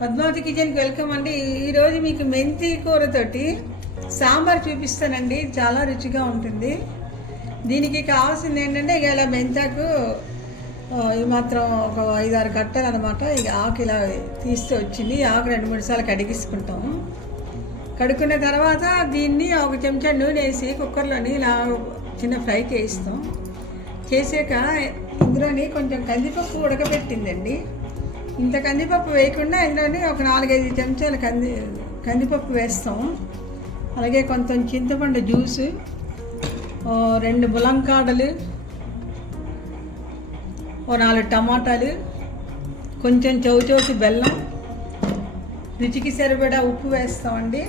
పద్మావతి కిచెన్కి వెల్కమ్ అండి. ఈరోజు మీకు మెంతి కూరతోటి సాంబార్ చూపిస్తానండి. చాలా రుచిగా ఉంటుంది. దీనికి కావాల్సింది ఏంటంటే ఇక ఇలా మెంతాకు ఈ మాత్రం ఒక 5-6 కట్టలు అనమాట. ఇక ఆకు ఇలా తీస్తే వచ్చింది. ఆకు 2-3 సార్లు కడిగించుకుంటాము. కడుక్కున్న తర్వాత దీన్ని ఒక చెంచా నూనె వేసి కుక్కర్లోని ఇలా చిన్న ఫ్రైకి వేస్తాం. చేసాక ఇందులోని కొంచెం కందిపప్పు ఉడకబెట్టిందండి. ఇంత కందిపప్పు వేయకుండా ఇందులోని ఒక 4-5 చెంచాలు కందిపప్పు వేస్తాం. అలాగే కొంచెం చింతపండు జ్యూసు, 2 ములంకాడలు, 4 టమాటాలు, కొంచెం చౌచౌకి బెల్లం, రుచికి సరిపడా ఉప్పు వేస్తామండి.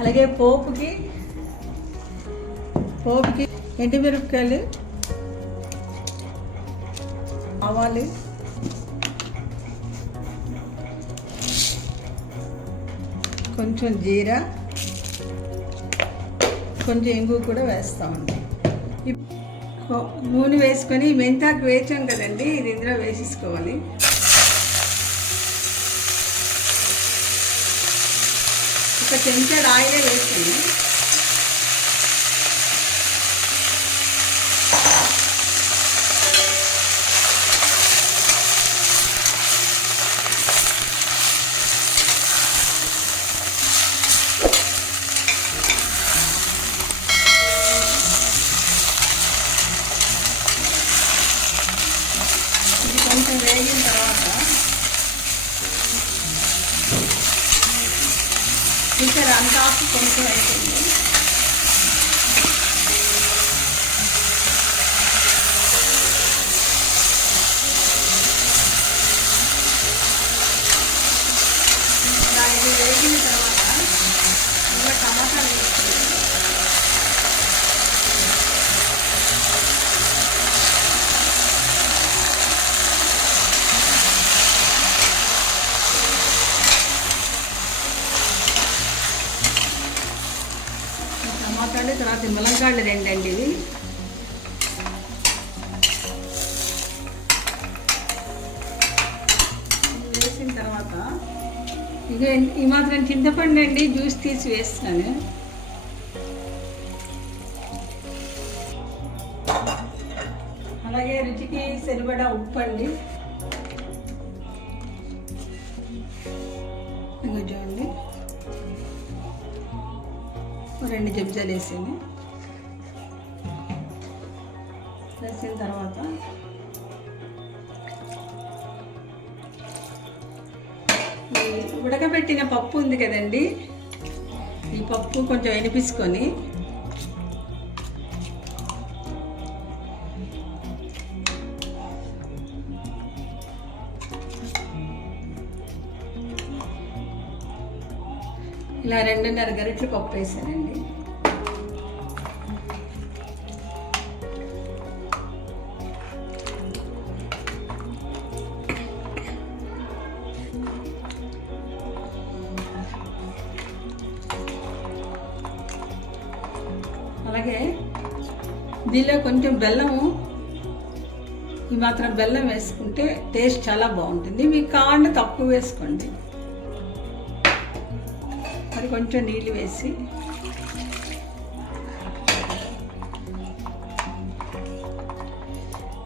అలాగే పోపుకి ఎండుమిరపకాయలు, ఆవాలు, కొంచెం జీరా, కొంచెం ఇంగు కూడా వేస్తామండి. నూనె వేసుకొని మెంతాకు వేసాం కదండి, ఇది ఇందులో వేసేసుకోవాలి. ఒక చెంచా ఆయిలే వేసాను. కొంచెం వేగిన తర్వాత ఇక్కడ అంతా కొంచెం అయిపోయింది. ఇది వేగిన తర్వాత ఇంకా టమాటాలు వేసుకుంటాం. టమాటాలు తర్వాత ములంకాడలు 2 అండి. ఇవి వేసిన తర్వాత ఇక ఈ మాత్రం చింతపండు అండి జ్యూస్ తీసి వేస్తున్నాను. అలాగే రుచికి సరిపడా ఉప్పు అండి. ఇంకా చూడండి 2 చెంచాలు వేసాను. వేసిన తర్వాత ఈ ఉడకబెట్టిన పప్పు ఉంది కదండి, ఈ పప్పు కొంచెం ఎనిపించుకొని ఇలా 2.5 గరిటెలు పప్పు వేసానండి. అలాగే దీనిలో కొంచెం బెల్లము, ఈ మాత్రం బెల్లం వేసుకుంటే టేస్ట్ చాలా బాగుంటుంది. మీకు కావాలంటే తక్కువ వేసుకోండి. అది కొంచెం నీళ్ళు వేసి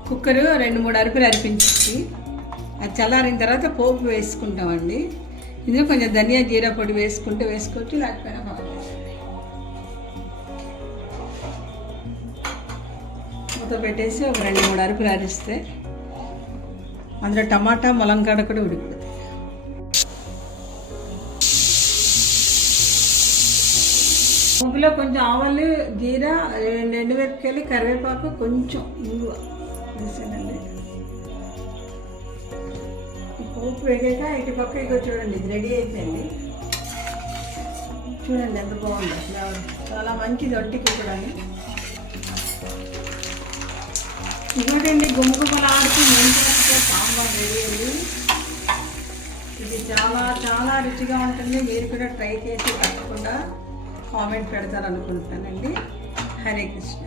కుక్కరు 2-3 అరుపులు అరిపించి అది చల్లారిన తర్వాత పోపు వేసుకుంటామండి. ఇందులో కొంచెం ధనియా జీరా పొడి వేసుకుంటే వేసుకోవచ్చు, లేకపోయినా పర్వాలేదు. మూత పెట్టేసి ఒక 2-3 అరుపులు అరిస్తే అందులో టమాటా ములంకాడ కూడా ఉడికిపోతుంది. పోపులో కొంచెం ఆవాలు, జీరా, 2 ఎండుమిరపకాయలు, కరివేపాకు, కొంచెం ఇంగువ వేసానండి. పోపు వేగాక ఇటు పక్క ఇక చూడండి, ఇది రెడీ అయిపోయింది. చూడండి ఎంత బాగుంది, చాలా మంచిది ఒంటికి కూడా. ఇంకోటండి, గుమ్మగుమ్మలాడుతూ మంచిగా సాంబార్ రెడీ అయ్యి ఇది చాలా చాలా రుచిగా ఉంటుంది. మీరు కూడా ట్రై చేసి తప్పకుండా కామెంట్ పెడతారనుకుంటున్నానండి. హరే కృష్ణ.